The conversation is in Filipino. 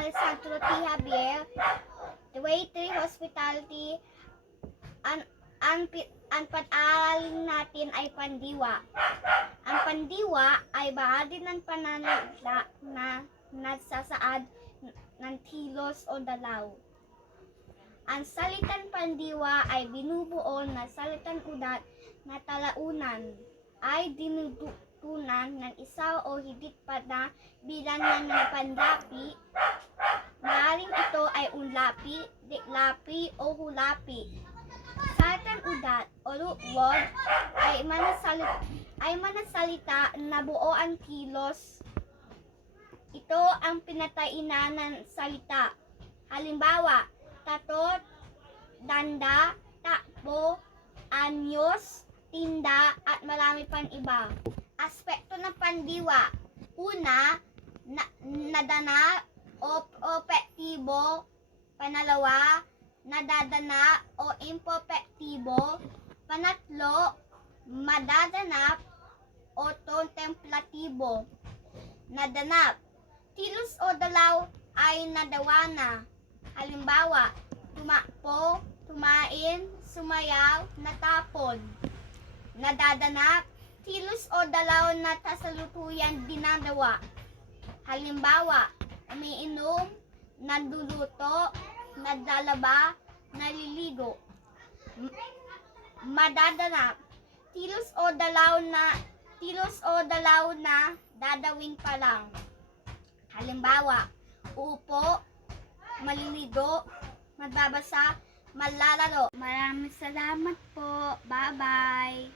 Alessandro T. Javier, the way to hospitality, ang ang ang pag-aaralin natin ay pandiwa. Ang pandiwa ay bahagi ng pananalita na nagsasaad ng kilos o dalaw. Ang salitang pandiwa ay binubuo na salitang udat na talaunan ay dinutunan ng isa o higit pa na bilang ng panlapi. Maaaring ito ay unlapi, diklapi o hulapi. Salitang udat o word ay manasalita, ay manasalita na buo ang kilos. Ito ang pinatainan ng salita. Halimbawa, tatot, danda, takbo, anyos, tinda, at marami pang iba. Aspekto ng pandiwa. Una, na, nadana o, o pektibo. Panalawa, nadadana o impopektibo. Panatlo, madadanap o contemplatibo. Nadanap. Kilos o dalaw ay nadawana. Halimbawa, tumakbo, tumain, sumayaw, natapon. Nadadanap, kilos o dalaw na kasalukuyan dinadawa. Halimbawa, umiinom, nanduluto, nadalaba, naliligo. M- Madadanap, kilos o dalaw na kilos o dalaw na dadawin pa lang. Halimbawa, upo, maliligo, magbabasa, malalaro. Maraming salamat po. Bye-bye.